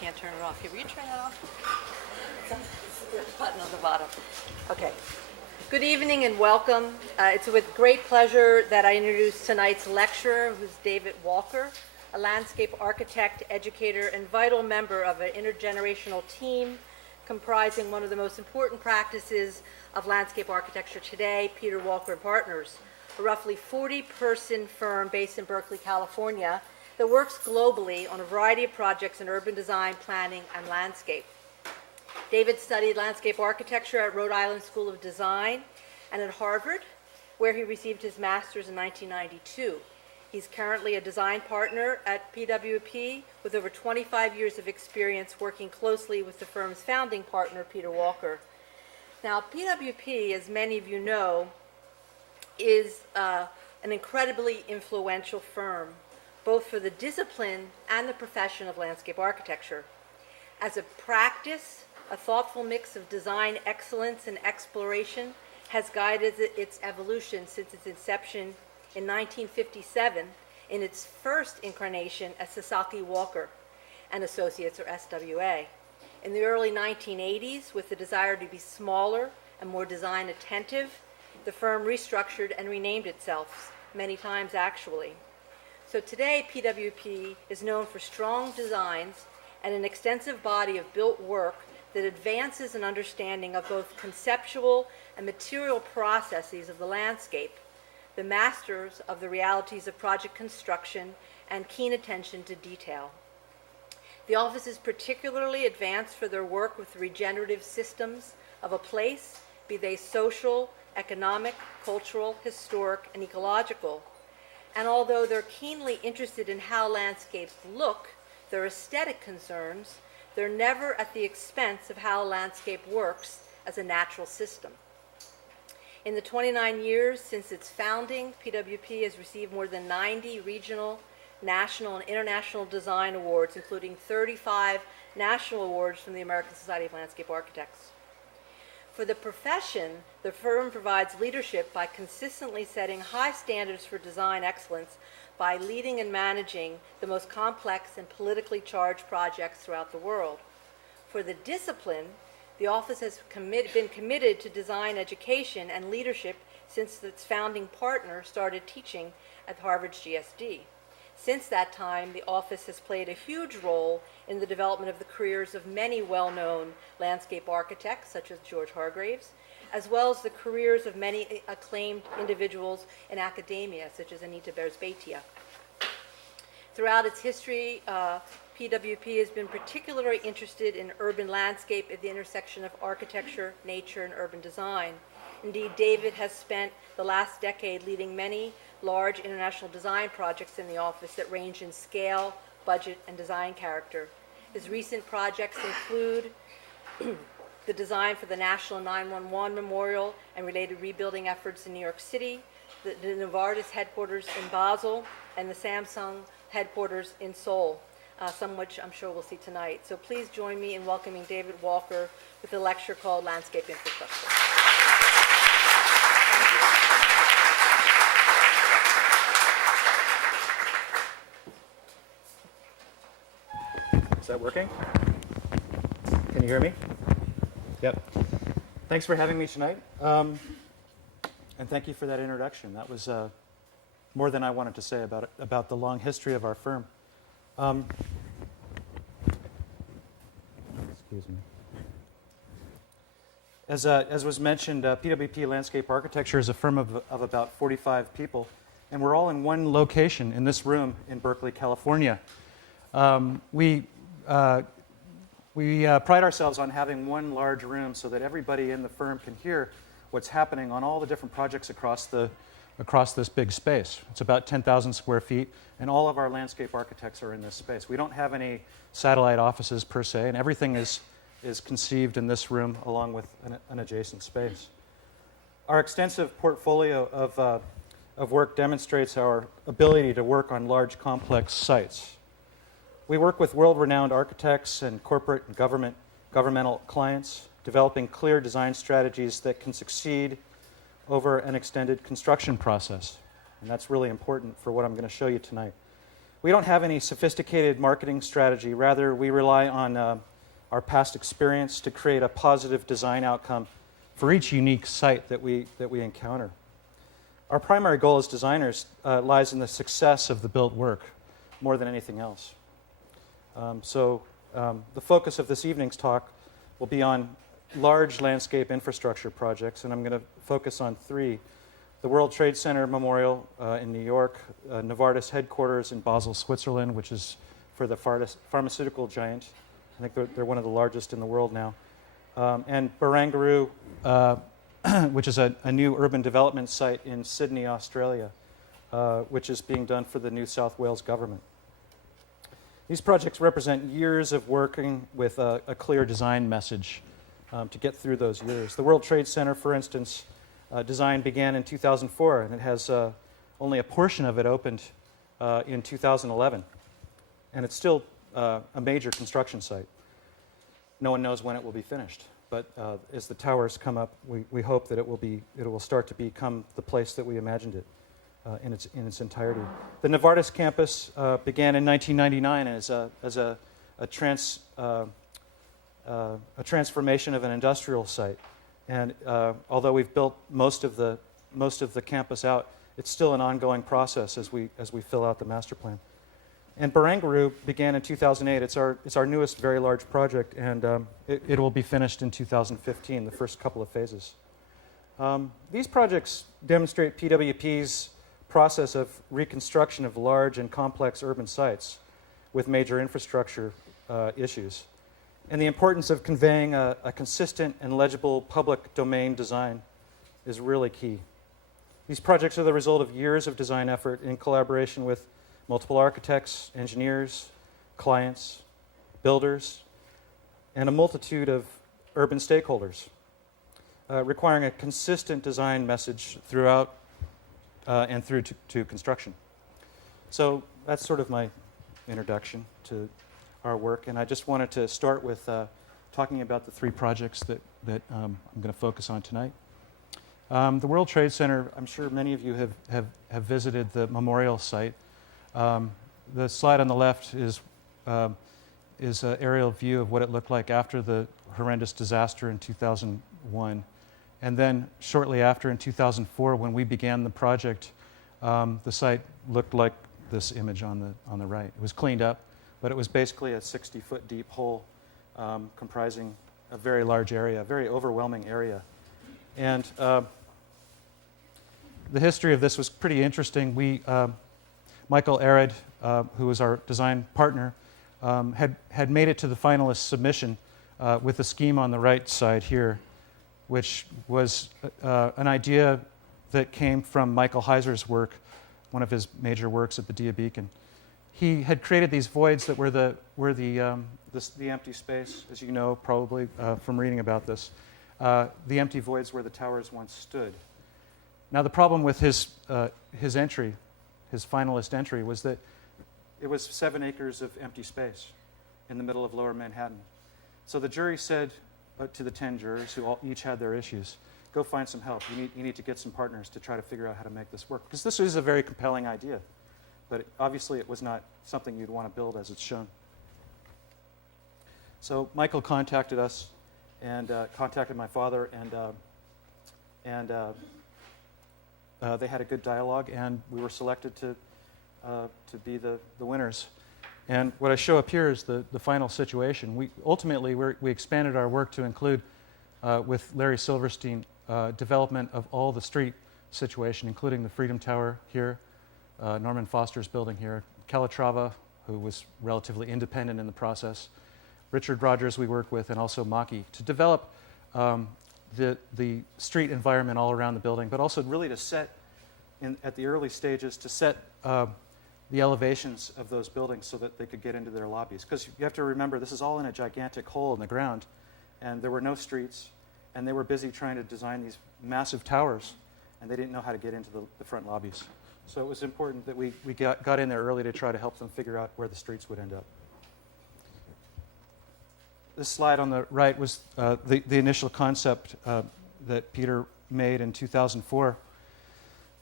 can't turn it off. Here, will you turn that off? There's a button on the bottom. Okay. Good evening and welcome. It's with great pleasure that I introduce tonight's lecturer, who's David Walker, a landscape architect, educator, and vital member of an intergenerational team comprising one of the most important practices of landscape architecture today, Peter Walker and Partners, a roughly 40-person firm based in Berkeley, California, that works globally on a variety of projects in urban design, planning, and landscape. David studied landscape architecture at Rhode Island School of Design and at Harvard, where he received his master's in 1992. He's currently a design partner at PWP with over 25 years of experience working closely with the firm's founding partner, Peter Walker. Now, PWP, as many of you know, is an incredibly influential firm, both for the discipline and the profession of landscape architecture. As a practice, a thoughtful mix of design excellence and exploration has guided its evolution since its inception in 1957 in its first incarnation as Sasaki Walker and Associates, or SWA. In the early 1980s, with the desire to be smaller and more design attentive, the firm restructured and renamed itself, many times actually. So today, PWP is known for strong designs and an extensive body of built work that advances an understanding of both conceptual and material processes of the landscape, the masters of the realities of project construction, and keen attention to detail. The office is particularly advanced for their work with regenerative systems of a place, be they social, economic, cultural, historic, and ecological. And although they're keenly interested in how landscapes look, their aesthetic concerns, they're never at the expense of how a landscape works as a natural system. In the 29 years since its founding, PWP has received more than 90 regional, national, and international design awards, including 35 national awards from the American Society of Landscape Architects. For the profession, the firm provides leadership by consistently setting high standards for design excellence by leading and managing the most complex and politically charged projects throughout the world. For the discipline, the office has been committed to design education and leadership since its founding partner started teaching at Harvard's GSD. Since that time, the office has played a huge role in the development of the careers of many well-known landscape architects, such as George Hargreaves, as well as the careers of many acclaimed individuals in academia, such as Anita Berzbaitia. Throughout its history, PWP has been particularly interested in urban landscape at the intersection of architecture, nature, and urban design. Indeed, David has spent the last decade leading many large international design projects in the office that range in scale, budget, and design character. His recent projects include the design for the National 911 Memorial and related rebuilding efforts in New York City, the Novartis Headquarters in Basel, and the Samsung Headquarters in Seoul, some of which I'm sure we'll see tonight. So please join me in welcoming David Walker with a lecture called Landscape Infrastructure. Is that working? Can you hear me? Yep. Thanks for having me tonight. And thank you for that introduction. That was more than I wanted to say about the long history of our firm. Excuse me. As was mentioned, PWP Landscape Architecture is a firm of about 45 people, and we're all in one location in this room in Berkeley, California. We pride ourselves on having one large room so that everybody in the firm can hear what's happening on all the different projects across this big space. It's about 10,000 square feet, and all of our landscape architects are in this space. We don't have any satellite offices per se, and everything is conceived in this room along with an adjacent space. Our extensive portfolio of work demonstrates our ability to work on large, complex sites. We work with world-renowned architects and corporate and governmental clients, developing clear design strategies that can succeed over an extended construction process. And that's really important for what I'm going to show you tonight. We don't have any sophisticated marketing strategy. Rather, we rely on our past experience to create a positive design outcome for each unique site that we encounter. Our primary goal as designers lies in the success of the built work more than anything else. The focus of this evening's talk will be on large landscape infrastructure projects, and I'm going to focus on three: the World Trade Center Memorial in New York, Novartis Headquarters in Basel, Switzerland, which is for the pharmaceutical giant. I think they're one of the largest in the world now. And Barangaroo, which is a new urban development site in Sydney, Australia, which is being done for the New South Wales government. These projects represent years of working with a clear design message to get through those years. The World Trade Center, for instance, design began in 2004, and it has only a portion of it opened in 2011. And it's still a major construction site. No one knows when it will be finished, but as the towers come up, we hope that it will start to become the place that we imagined it in its entirety. The Novartis campus began in 1999 as a transformation of an industrial site, and although we've built most of the campus out, it's still an ongoing process as we fill out the master plan. And Barangaroo began in 2008. It's our newest very large project, and it will be finished in 2015, the first couple of phases. These projects demonstrate PWP's process of reconstruction of large and complex urban sites with major infrastructure issues, and the importance of conveying a consistent and legible public domain design is really key. These projects are the result of years of design effort in collaboration with multiple architects, engineers, clients, builders, and a multitude of urban stakeholders, requiring a consistent design message throughout and through to construction. So that's sort of my introduction to our work, and I just wanted to start with talking about the three projects that I'm going to focus on tonight. The World Trade Center, I'm sure many of you have visited the memorial site. The slide on the left is an aerial view of what it looked like after the horrendous disaster in 2001. And then shortly after, in 2004, when we began the project, the site looked like this image on the right. It was cleaned up, but it was basically a 60-foot deep hole comprising a very large area, a very overwhelming area. And the history of this was pretty interesting. Michael Arid, who was our design partner, had made it to the finalist submission with the scheme on the right side here, which was an idea that came from Michael Heiser's work, one of his major works at the Dia Beacon. He had created these voids that were the empty space, as you know probably from reading about this, the empty voids where the towers once stood. Now the problem with his entry, his finalist entry, was that it was 7 acres of empty space in the middle of lower Manhattan. So the jury said to the 10 jurors, who each had their issues, go find some help. You need to get some partners to try to figure out how to make this work. Because this is a very compelling idea, but obviously it was not something you'd want to build as it's shown. So Michael contacted us and contacted my father, and they had a good dialogue, and we were selected to be the winners. And what I show up here is the final situation. We expanded our work to include, with Larry Silverstein, development of all the street situation, including the Freedom Tower here, Norman Foster's building here, Calatrava, who was relatively independent in the process, Richard Rogers we worked with, and also Maki, to develop the street environment all around the building, but also really to set, at the early stages, to set the elevations of those buildings so that they could get into their lobbies. Because you have to remember, this is all in a gigantic hole in the ground, and there were no streets, and they were busy trying to design these massive towers, and they didn't know how to get into the front lobbies. So it was important that we got in there early to try to help them figure out where the streets would end up. This slide on the right was the initial concept that Peter made in 2004,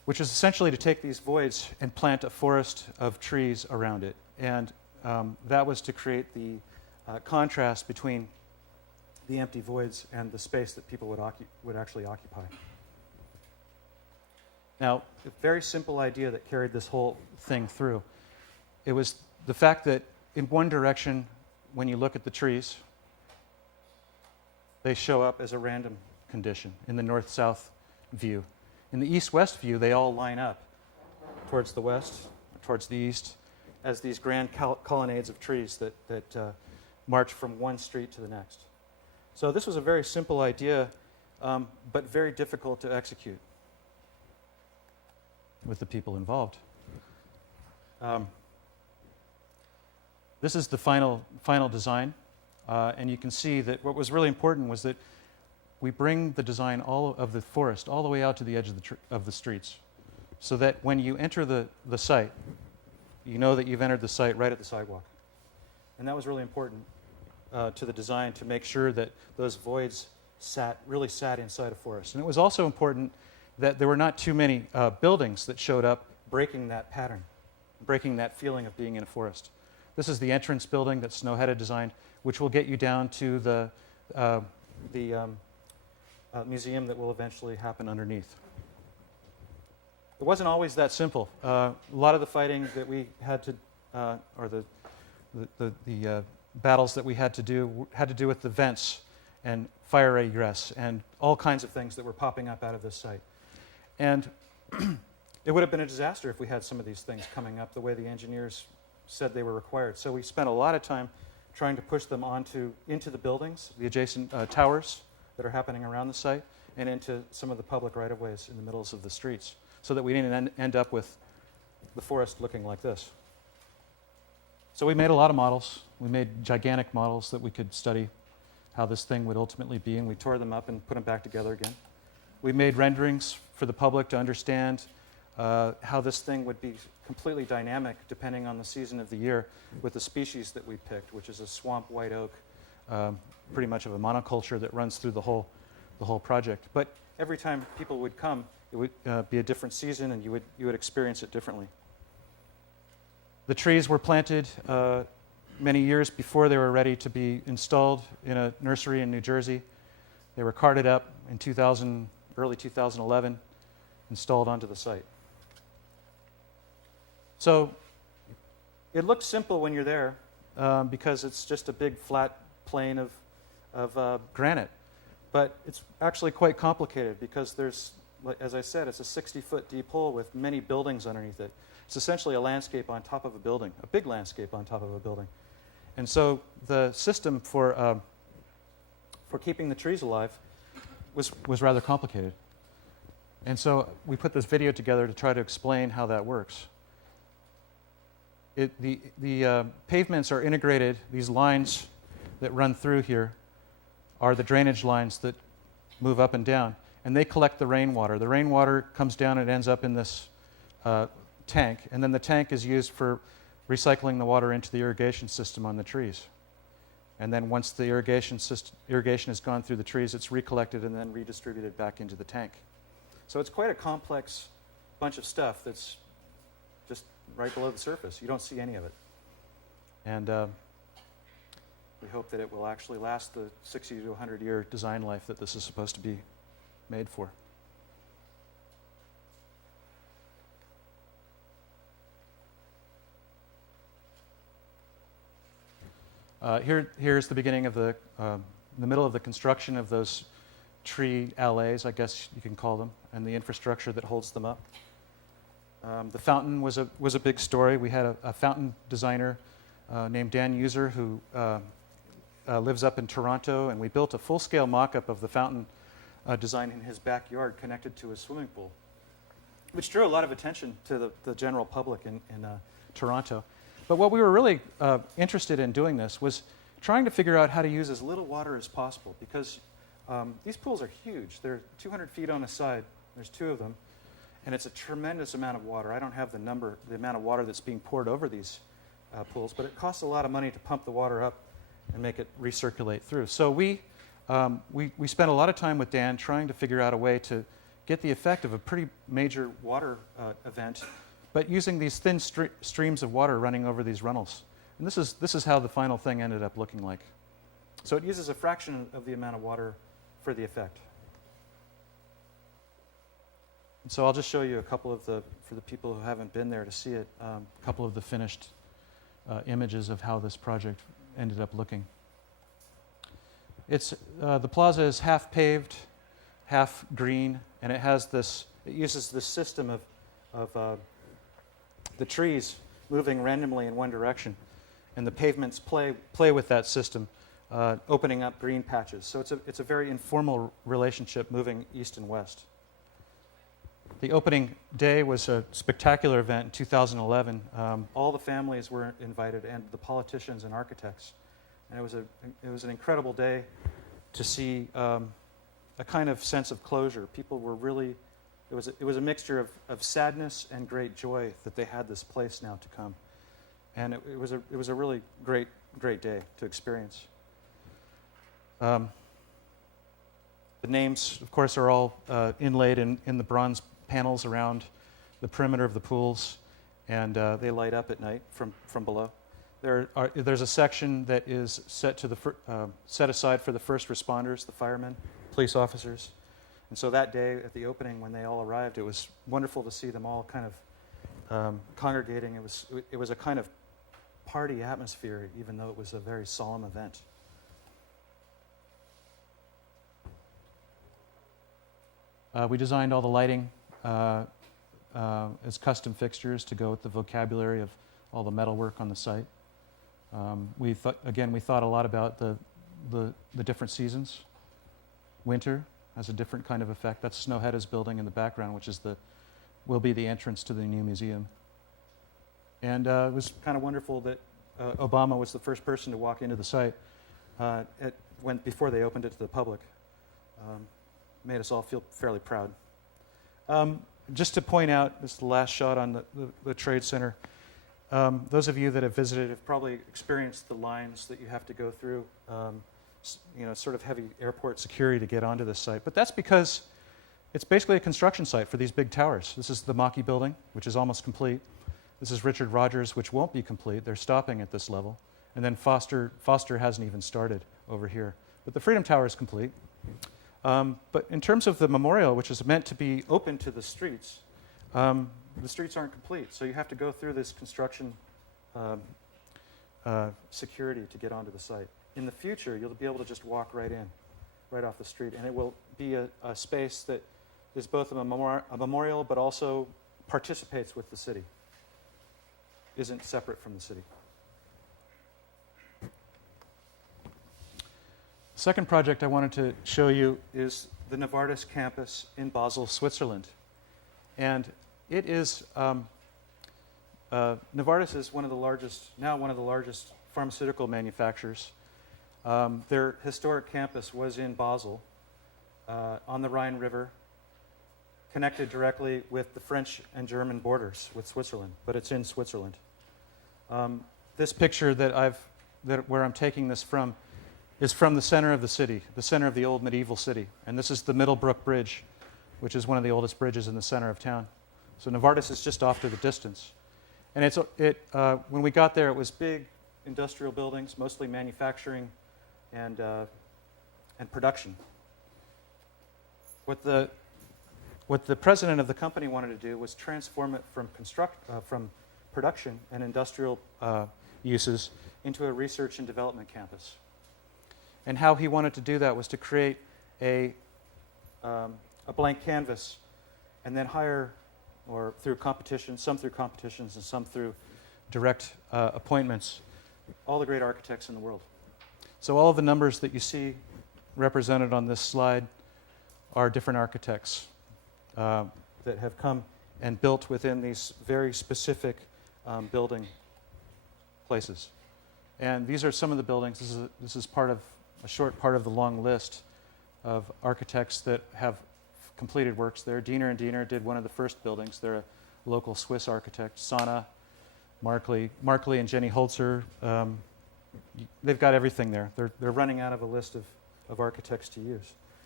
which is essentially to take these voids and plant a forest of trees around it. And that was to create the contrast between the empty voids and the space that people would actually occupy. Now, a very simple idea that carried this whole thing through. It was the fact that in one direction, when you look at the trees, they show up as a random condition in the north-south view. In the east-west view, they all line up towards the west, towards the east, as these grand colonnades of trees that march from one street to the next. So this was a very simple idea, but very difficult to execute with the people involved. This is the final design, and you can see that what was really important was that we bring the design all of the forest all the way out to the edge of the streets, so that when you enter the site, you know that you've entered the site right at the sidewalk. And that was really important to the design, to make sure that those voids really sat inside a forest. And it was also important that there were not too many buildings that showed up breaking that pattern, breaking that feeling of being in a forest. This is the entrance building that Snow had designed, which will get you down to the museum that will eventually happen underneath. It wasn't always that simple. A lot of the fighting that we had to, or the battles that we had to do with the vents and fire egress and all kinds of things that were popping up out of this site. And it would have been a disaster if we had some of these things coming up the way the engineers said they were required. So we spent a lot of time trying to push them into the buildings, the adjacent towers that are happening around the site, and into some of the public right-of-ways in the middles of the streets, so that we didn't end up with the forest looking like this. So we made a lot of models. We made gigantic models that we could study how this thing would ultimately be, and we tore them up and put them back together again. We made renderings for the public to understand how this thing would be completely dynamic depending on the season of the year with the species that we picked, which is a swamp white oak, pretty much of a monoculture that runs through the whole project. But every time people would come, it would be a different season, and you would experience it differently. The trees were planted many years before they were ready to be installed in a nursery in New Jersey. They were carted up in early 2011, installed onto the site. So it looks simple when you're there because it's just a big flat plane of granite. But it's actually quite complicated because there's, as I said, it's a 60-foot deep hole with many buildings underneath it. It's essentially a landscape on top of a building, a big landscape on top of a building. And so the system for keeping the trees alive was rather complicated. And so we put this video together to try to explain how that works. The pavements are integrated. These lines that run through here are the drainage lines that move up and down, and they collect the rainwater. The rainwater comes down and ends up in this tank, and then the tank is used for recycling the water into the irrigation system on the trees. And then once the irrigation has gone through the trees, it's recollected and then redistributed back into the tank. So it's quite a complex bunch of stuff that's just right below the surface. You don't see any of it. And we hope that it will actually last the 60 to 100-year design life that this is supposed to be made for. Here's the beginning of the middle of the construction of those tree allées, I guess you can call them, and the infrastructure that holds them up. The fountain was a big story. We had a fountain designer named Dan User who lives up in Toronto, and we built a full-scale mock-up of the fountain design in his backyard connected to his swimming pool, which drew a lot of attention to the general public in Toronto. But what we were really interested in doing this was trying to figure out how to use as little water as possible, because these pools are huge. They're 200 feet on a side. There's two of them, and it's a tremendous amount of water. I don't have the amount of water that's being poured over these pools, but it costs a lot of money to pump the water up and make it recirculate through. So we spent a lot of time with Dan trying to figure out a way to get the effect of a pretty major water event, but using these thin streams of water running over these runnels. And this is how the final thing ended up looking like. So it uses a fraction of the amount of water for the effect. And so I'll just show you a couple of for the people who haven't been there to see it, a couple of the finished images of how this project ended up looking. The plaza is half paved, half green, and it uses this system of the trees moving randomly in one direction, and the pavements play with that system, opening up green patches. So it's a very informal relationship moving east and west. The opening day was a spectacular event in 2011. All the families were invited, and the politicians and architects. And it was an incredible day to see a kind of sense of closure. People were really, it was a mixture of sadness and great joy that they had this place now to come. And it was a really great day to experience. The names, of course, are all inlaid in the bronze panels around the perimeter of the pools, and they light up at night from below. There's a section that is set aside for the first responders, the firemen, police officers. And so that day at the opening, when they all arrived, it was wonderful to see them all kind of congregating. It was a kind of party atmosphere, even though it was a very solemn event. We designed all the lighting as custom fixtures to go with the vocabulary of all the metalwork on the site. We thought a lot about the different seasons. Winter has a different kind of effect. That's Snøhetta's building in the background, which will be the entrance to the new museum. And it was kind of wonderful that Obama was the first person to walk into the site before they opened it to the public. Made us all feel fairly proud. Just to point out, this is the last shot on the Trade Center. Those of you that have visited have probably experienced the lines that you have to go through, sort of heavy airport security to get onto this site. But that's because it's basically a construction site for these big towers. This is the Mackey building, which is almost complete. This is Richard Rogers, which won't be complete. They're stopping at this level. And then Foster hasn't even started over here. But the Freedom Tower is complete. But in terms of the memorial, which is meant to be open to the streets aren't complete. So you have to go through this construction security to get onto the site. In the future, you'll be able to just walk right off the street. And it will be a space that is both a memorial, but also participates with the city, isn't separate from the city. The second project I wanted to show you is the Novartis campus in Basel, Switzerland. And it is, Novartis is one of the largest pharmaceutical manufacturers. Their historic campus was in Basel, on the Rhine River, connected directly with the French and German borders with Switzerland, but it's in Switzerland. This picture where I'm taking this from is from the center of the city, the center of the old medieval city. And this is the Middlebrook Bridge, which is one of the oldest bridges in the center of town. So Novartis is just off to the distance. And when we got there, it was big industrial buildings, mostly manufacturing and production. What the president of the company wanted to do was transform it from production and industrial uses into a research and development campus. And how he wanted to do that was to create a blank canvas and then hire, or through competitions, some through competitions and some through direct appointments, all the great architects in the world. So all of the numbers that you see represented on this slide are different architects that have come and built within these very specific building places. And these are some of the buildings. This is a short part of the long list of architects that have completed works there. Diener & Diener did one of the first buildings. They're a local Swiss architect. Sana, Markley and Jenny Holzer. They've got everything there. They're running out of a list of architects to use.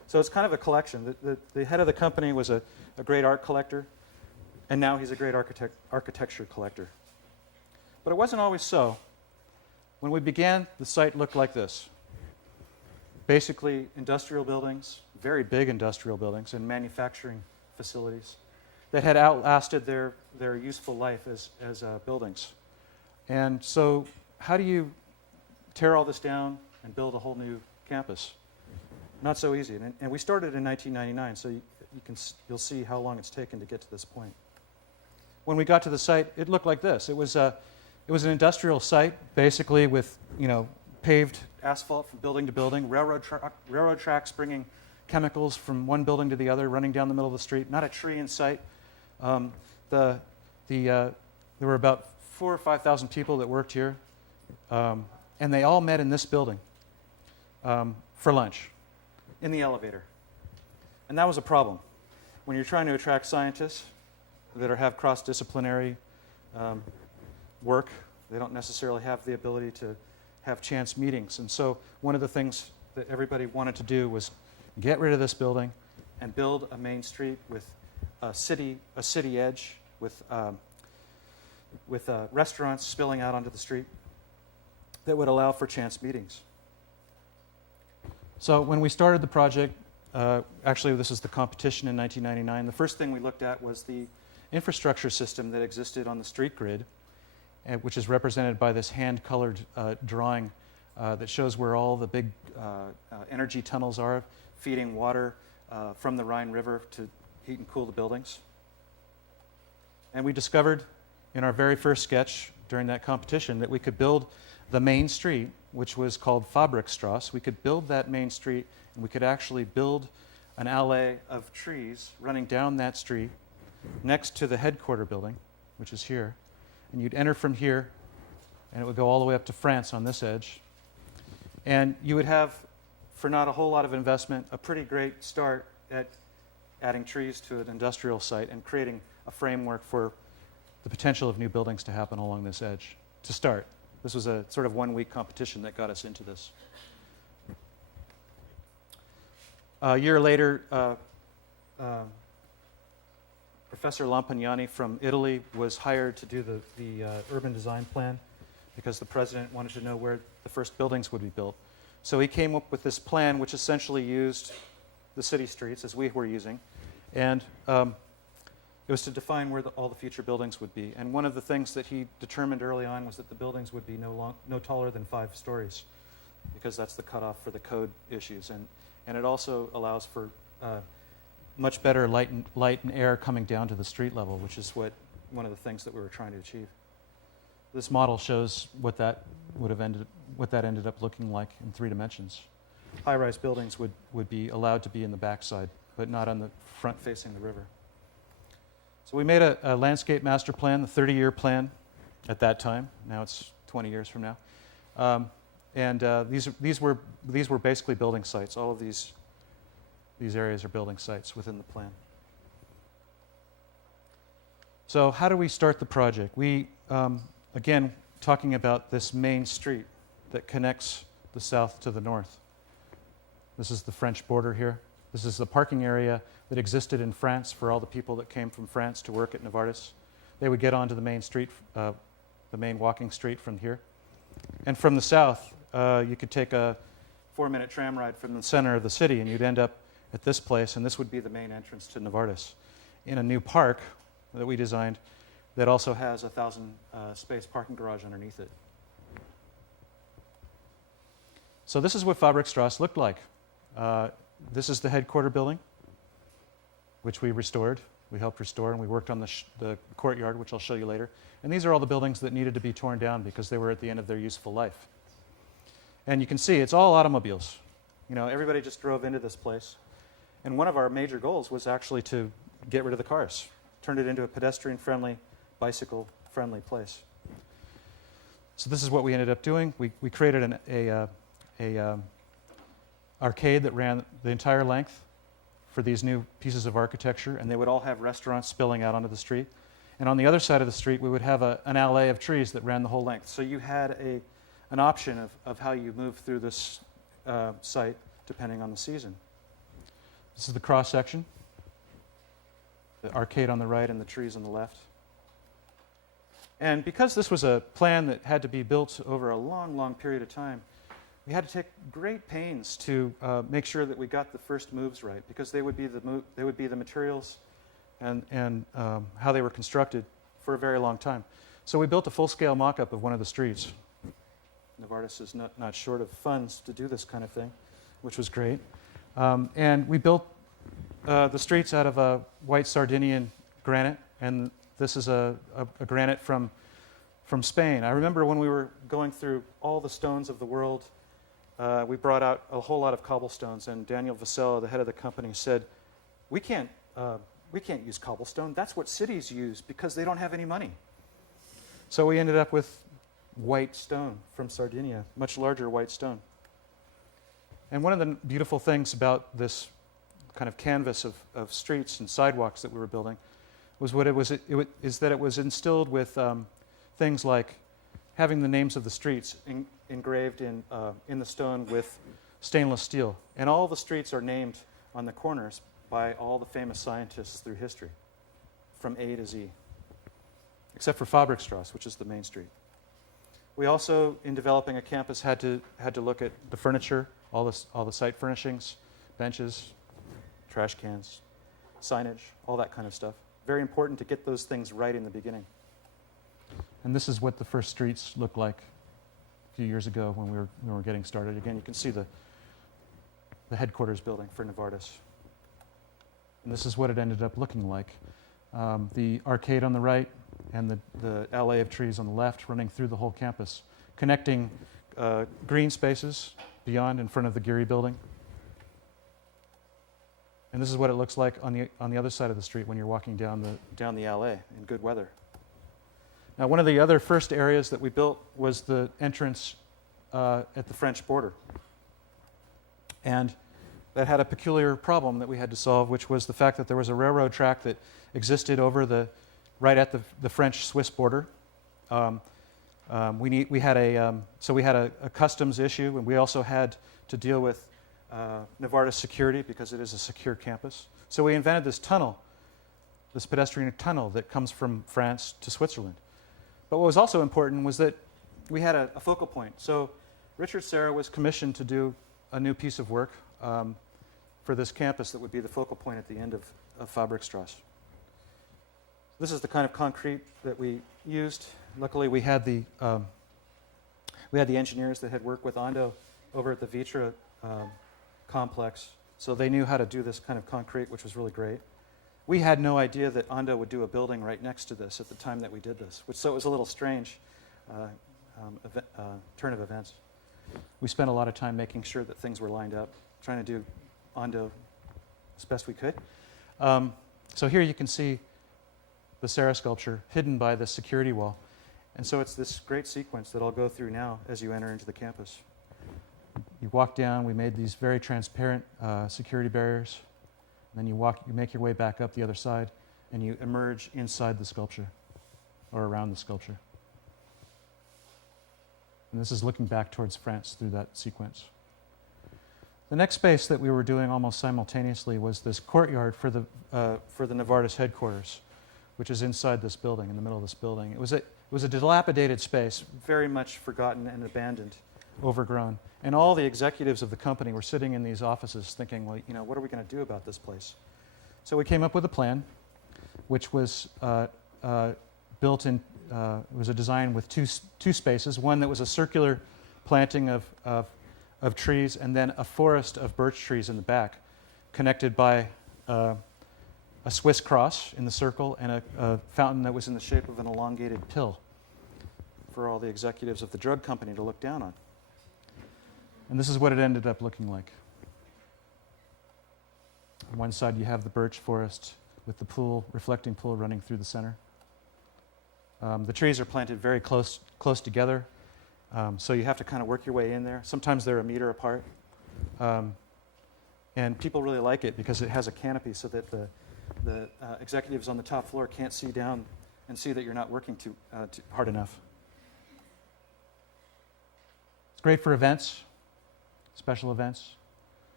So it's kind of a collection. The head of the company was a great art collector, and now he's a great architecture collector. But it wasn't always so. When we began, the site looked like this. Basically, industrial buildings, very big industrial buildings, and manufacturing facilities that had outlasted their useful life as buildings. And so how do you tear all this down and build a whole new campus? Not so easy. And we started in 1999, so you'll see how long it's taken to get to this point. When we got to the site, it looked like this. It was an industrial site, basically with paved asphalt from building to building, railroad tracks bringing chemicals from one building to the other, running down the middle of the street. Not a tree in sight. There were about 4,000 or 5,000 people that worked here, and they all met in this building for lunch, in the elevator. And that was a problem. When you're trying to attract scientists that have cross-disciplinary work, they don't necessarily have the ability to have chance meetings. And so one of the things that everybody wanted to do was get rid of this building and build a main street with a city edge with restaurants spilling out onto the street that would allow for chance meetings. So when we started the project, actually this is the competition in 1999, the first thing we looked at was the infrastructure system that existed on the street grid, which is represented by this hand-colored drawing that shows where all the big energy tunnels are, feeding water from the Rhine River to heat and cool the buildings. And we discovered in our very first sketch during that competition that we could build the main street, which was called Fabrikstrasse. We could build that main street, and we could actually build an alley of trees running down that street next to the headquarter building, which is here. And you'd enter from here, and it would go all the way up to France on this edge. And you would have, for not a whole lot of investment, a pretty great start at adding trees to an industrial site and creating a framework for the potential of new buildings to happen along this edge. To start, this was a sort of one-week competition that got us into this. A year later, Professor Lampagnani from Italy was hired to do the urban design plan because the president wanted to know where the first buildings would be built. So he came up with this plan which essentially used the city streets as we were using, and it was to define where all the future buildings would be. And one of the things that he determined early on was that the buildings would be no taller than 5 stories, because that's the cutoff for the code issues. And it also allows for much better light and air coming down to the street level, which is one of the things that we were trying to achieve. This model shows what that ended up looking like in 3 dimensions. High-rise buildings would be allowed to be in the backside, but not on the front facing the river. So we made a landscape master plan, the 30-year plan at that time. Now it's 20 years from now. These were basically building sites. All of these areas are building sites within the plan. So how do we start the project? We, again, talking about this main street that connects the south to the north. This is the French border here. This is the parking area that existed in France for all the people that came from France to work at Novartis. They would get onto the main street, the main walking street from here. And from the south, you could take a 4-minute tram ride from the center of the city, and you'd end up at this place, and this would be the main entrance to Novartis in a new park that we designed that also has a 1,000-space parking garage underneath it. So this is what Fabrikstrasse looked like. This is the headquarter building, which we restored. We helped restore, and we worked on the courtyard, which I'll show you later. And these are all the buildings that needed to be torn down because they were at the end of their useful life. And you can see it's all automobiles. Everybody just drove into this place. And one of our major goals was actually to get rid of the cars, turn it into a pedestrian-friendly, bicycle-friendly place. So this is what we ended up doing. We created an arcade that ran the entire length for these new pieces of architecture, and they would all have restaurants spilling out onto the street. And on the other side of the street, we would have an alley of trees that ran the whole length. So you had an option of how you move through this site depending on the season. This is the cross section, the arcade on the right and the trees on the left. And because this was a plan that had to be built over a long, long period of time, we had to take great pains to make sure that we got the first moves right, because they would be the materials and how they were constructed for a very long time. So we built a full-scale mock-up of one of the streets. Novartis is not short of funds to do this kind of thing, which was great. And we built the streets out of a white Sardinian granite, and this is a granite from Spain. I remember when we were going through all the stones of the world, we brought out a whole lot of cobblestones, and Daniel Vasella, the head of the company, said, we can't use cobblestone. That's what cities use because they don't have any money. So we ended up with white stone from Sardinia, much larger white stone. And one of the beautiful things about this kind of canvas of streets and sidewalks that we were building was that it was instilled with things like having the names of the streets engraved in the stone with stainless steel. And all the streets are named on the corners by all the famous scientists through history, from A to Z, except for Fabrikstrasse, which is the main street. We also, in developing a campus, had to look at the furniture, all the site furnishings, benches, trash cans, signage, all that kind of stuff. Very important to get those things right in the beginning. And this is what the first streets looked like a few years ago when we were getting started. Again, you can see the headquarters building for Novartis. And this is what it ended up looking like. The arcade on the right and the alley of trees on the left running through the whole campus, connecting green spaces beyond in front of the Geary building. And this is what it looks like on the other side of the street when you're walking down the alley in good weather. Now, one of the other first areas that we built was the entrance at the French border. And that had a peculiar problem that we had to solve, which was the fact that there was a railroad track that existed right at the French-Swiss border. We had a customs issue, and we also had to deal with Novartis security because it is a secure campus. So we invented this tunnel, this pedestrian tunnel that comes from France to Switzerland. But what was also important was that we had a focal point. So Richard Serra was commissioned to do a new piece of work for this campus that would be the focal point at the end of Fabrikstrasse. This is the kind of concrete that we used. Luckily, we had the engineers that had worked with Ando over at the Vitra complex, so they knew how to do this kind of concrete, which was really great. We had no idea that Ando would do a building right next to this at the time that we did this, so it was a little strange turn of events. We spent a lot of time making sure that things were lined up, trying to do Ando as best we could. So here you can see the Serra sculpture hidden by the security wall. And so it's this great sequence that I'll go through now as you enter into the campus. You walk down, we made these very transparent security barriers. And then you make your way back up the other side, and you emerge inside the sculpture, or around the sculpture. And this is looking back towards France through that sequence. The next space that we were doing almost simultaneously was this courtyard for the Novartis Headquarters, which is inside this building, in the middle of this building. It was a dilapidated space, very much forgotten and abandoned, overgrown. And all the executives of the company were sitting in these offices thinking, well, what are we going to do about this place? So we came up with a plan, which was built in, it was a design with two spaces, one that was a circular planting of trees, and then a forest of birch trees in the back, connected by a Swiss cross in the circle and a fountain that was in the shape of an elongated pill for all the executives of the drug company to look down on. And this is what it ended up looking like. On one side you have the birch forest with the pool, reflecting pool running through the center. The trees are planted very close together, so you have to kind of work your way in there. Sometimes they're a meter apart. And people really like it because it has a canopy so that the executives on the top floor can't see down and see that you're not working too hard enough. It's great for events, special events.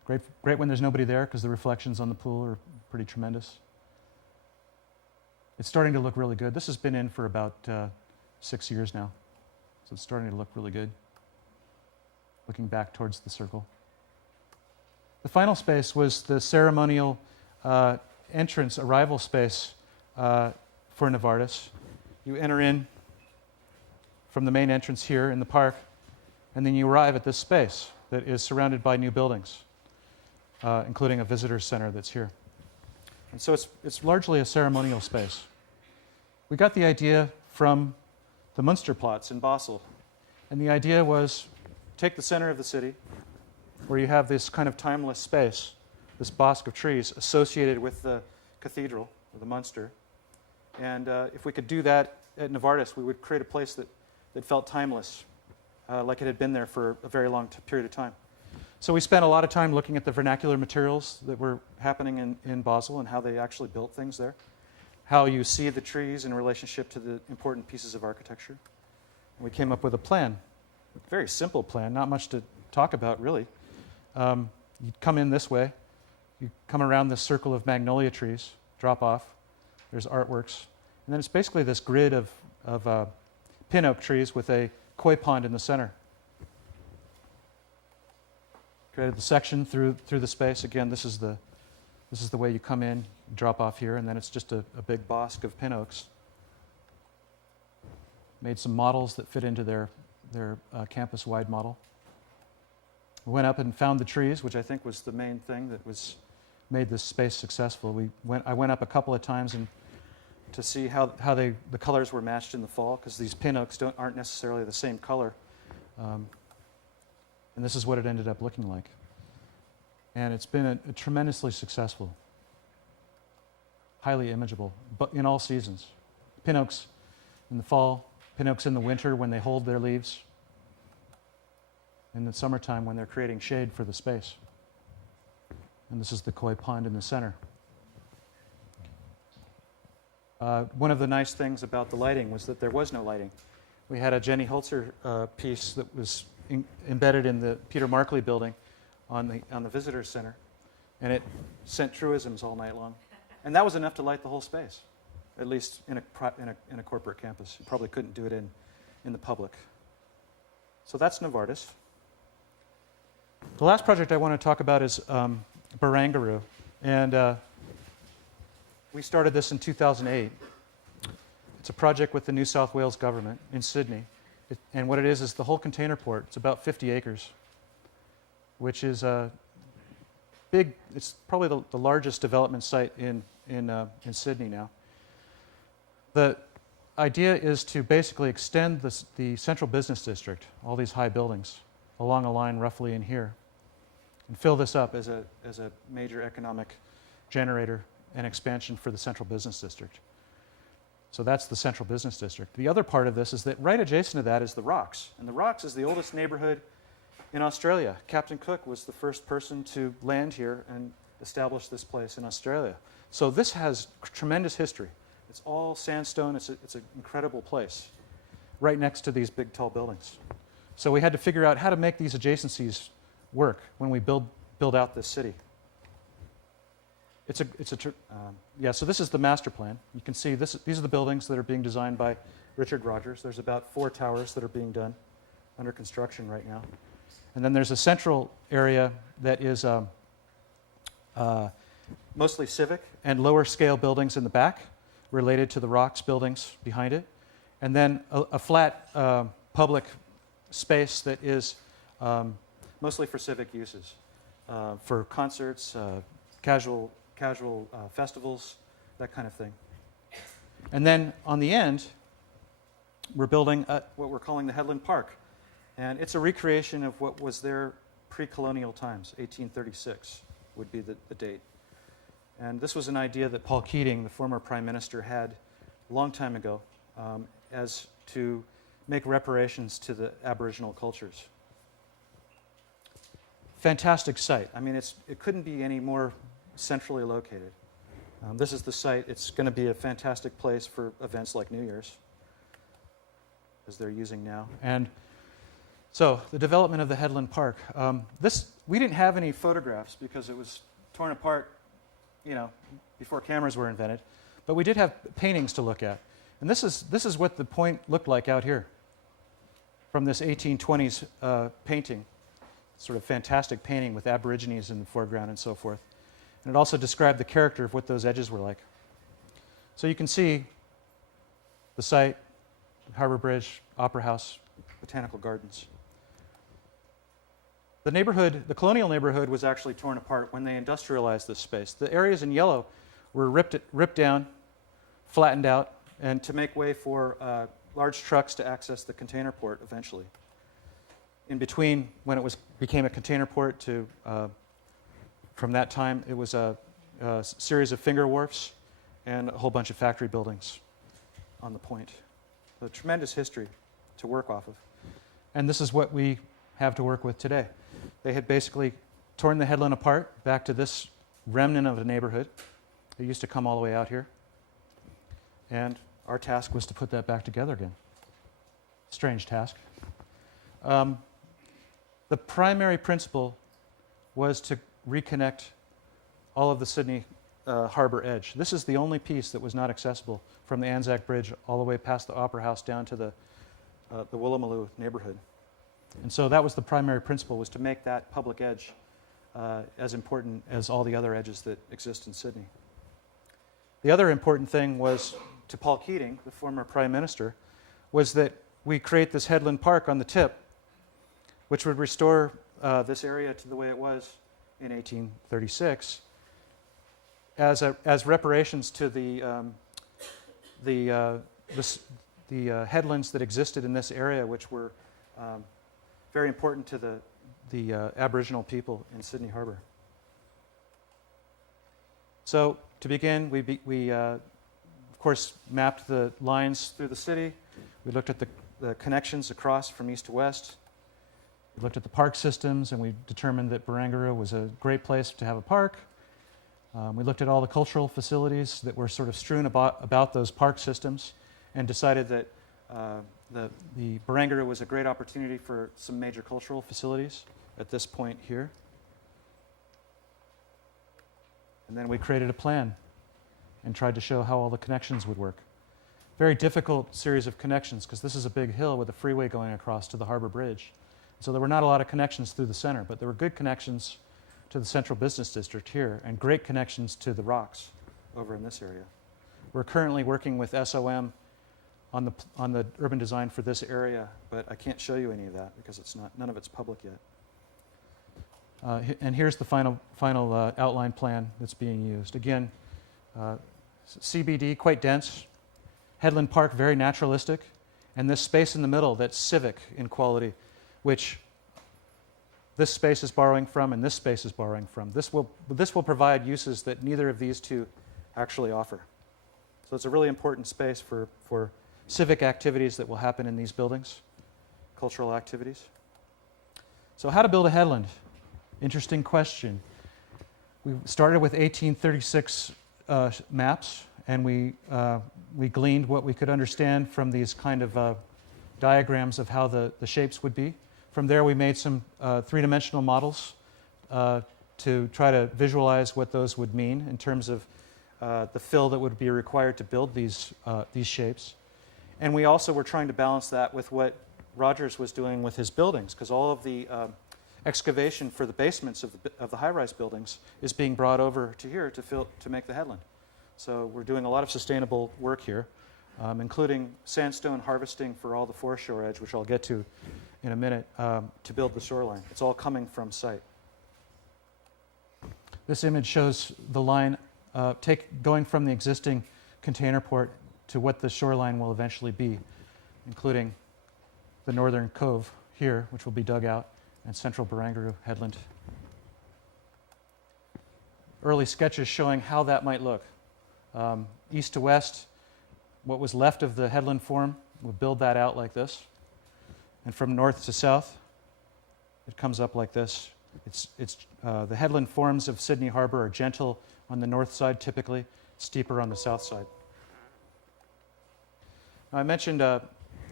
Great when there's nobody there because the reflections on the pool are pretty tremendous. It's starting to look really good. This has been in for about 6 years now, so it's starting to look really good. Looking back towards the circle. The final space was the ceremonial entrance arrival space for Novartis. You enter in from the main entrance here in the park, and then you arrive at this space that is surrounded by new buildings, including a visitor center that's here. And so it's largely a ceremonial space. We got the idea from the Münsterplatz in Basel, and the idea was take the center of the city, where you have this kind of timeless space, this bosque of trees associated with the cathedral, or the Münster. And if we could do that at Novartis, we would create a place that felt timeless, like it had been there for a very long period of time. So we spent a lot of time looking at the vernacular materials that were happening in Basel and how they actually built things there, how you see the trees in relationship to the important pieces of architecture. And we came up with a plan, a very simple plan, not much to talk about really. You come in this way, you come around this circle of magnolia trees, drop off, there's artworks, and then it's basically this grid of pin oak trees with a koi pond in the center. Created the section through the space. Again, this is the way you come in, drop off here, and then it's just a big bosque of pin oaks. Made some models that fit into their campus-wide model. We went up and found the trees, which I think was the main thing that made this space successful. I went up a couple of times to see how the colors were matched in the fall, because these pin oaks aren't necessarily the same color. And this is what it ended up looking like. And it's been a tremendously successful, highly imageable, but in all seasons. Pin oaks in the fall, pin oaks in the winter when they hold their leaves, in the summertime when they're creating shade for the space. And this is the koi pond in the center. One of the nice things about the lighting was that there was no lighting. We had a Jenny Holzer piece that was embedded in the Peter Markley building on the visitor center, and it sent truisms all night long. And that was enough to light the whole space, at least in a corporate campus. You probably couldn't do it in the public. So that's Novartis. The last project I want to talk about is Barangaroo, and we started this in 2008. It's a project with the New South Wales government in Sydney. And what it is the whole container port. It's about 50 acres, which is big. It's probably the largest development site in Sydney now. The idea is to basically extend the central business district, all these high buildings, along a line roughly in here, and fill this up as a major economic generator and expansion for the central business district. So that's the central business district. The other part of this is that right adjacent to that is the Rocks. And the Rocks is the oldest neighborhood in Australia. Captain Cook was the first person to land here and establish this place in Australia. So this has tremendous history. It's all sandstone. It's an incredible place right next to these big, tall buildings. So we had to figure out how to make these adjacencies work when we build out this city. So this is the master plan. You can see these are the buildings that are being designed by Richard Rogers. There's about 4 towers that are being done under construction right now. And then there's a central area that is mostly civic and lower scale buildings in the back related to the Rocks buildings behind it. And then a flat public space that is mostly for civic uses, for concerts, casual festivals, that kind of thing. And then on the end, we're building what we're calling the Headland Park. And it's a recreation of what was there pre-colonial times. 1836 would be the date. And this was an idea that Paul Keating, the former prime minister, had a long time ago as to make reparations to the Aboriginal cultures. Fantastic site. I mean, it couldn't be any more centrally located. This is the site. It's going to be a fantastic place for events like New Year's, as they're using now. And So the development of the Headland Park. We didn't have any photographs because it was torn apart, before cameras were invented. But we did have paintings to look at. And this is what the point looked like out here from this 1820s painting. Sort of fantastic painting with Aborigines in the foreground and so forth. And it also described the character of what those edges were like. So you can see the site, Harbor Bridge, Opera House, Botanical Gardens. The neighborhood, the colonial neighborhood, was actually torn apart when they industrialized this space. The areas in yellow were ripped down, flattened out, and to make way for large trucks to access the container port eventually. In between, when it became a container port to, from that time, it was a series of finger wharfs and a whole bunch of factory buildings on the point. A tremendous history to work off of. And this is what we have to work with today. They had basically torn the headland apart back to this remnant of a neighborhood. It used to come all the way out here. And our task was to put that back together again. Strange task. The primary principle was to reconnect all of the Sydney harbor edge. This is the only piece that was not accessible from the Anzac Bridge all the way past the Opera House down to the Woolloomooloo neighborhood. And so that was the primary principle, was to make that public edge as important as all the other edges that exist in Sydney. The other important thing was, to Paul Keating, the former Prime Minister, was that we create this Headland Park on the tip, which would restore this area to the way it was in 1836 as reparations to the headlands that existed in this area, which were very important to the Aboriginal people in Sydney Harbor. So to begin, we of course mapped the lines through the city. We looked at the connections across from east to west. We looked at the park systems, and we determined that Barangaroo was a great place to have a park. We looked at all the cultural facilities that were sort of strewn about those park systems, and decided that the Barangaroo was a great opportunity for some major cultural facilities at this point here. And then we created a plan and tried to show how all the connections would work. Very difficult series of connections, because this is a big hill with a freeway going across to the Harbor Bridge. So there were not a lot of connections through the center, but there were good connections to the central business district here, and great connections to the rocks over in this area. We're currently working with SOM on the urban design for this area, but I can't show you any of that because none of it's public yet. And here's the final outline plan that's being used. Again, CBD, quite dense. Headland Park, very naturalistic. And this space in the middle that's civic in quality, which this space is borrowing from and this space is borrowing from. This will provide uses that neither of these two actually offer. So it's a really important space for civic activities that will happen in these buildings, cultural activities. So how to build a headland? Interesting question. We started with 1836 maps, and we gleaned what we could understand from these kind of diagrams of how the shapes would be. From there, we made some three-dimensional models to try to visualize what those would mean in terms of the fill that would be required to build these shapes. And we also were trying to balance that with what Rogers was doing with his buildings, because all of the excavation for the basements of the high-rise buildings is being brought over to here to make the headland. So we're doing a lot of sustainable work here, including sandstone harvesting for all the foreshore edge, which I'll get to in a minute, to build the shoreline. It's all coming from site. This image shows the line going from the existing container port to what the shoreline will eventually be, including the northern cove here, which will be dug out, and central Barangaroo headland. Early sketches showing how that might look. East to west, what was left of the headland form, we'll build that out like this. And from north to south, it comes up like this. The headland forms of Sydney Harbor are gentle on the north side typically, steeper on the south side. Now, I mentioned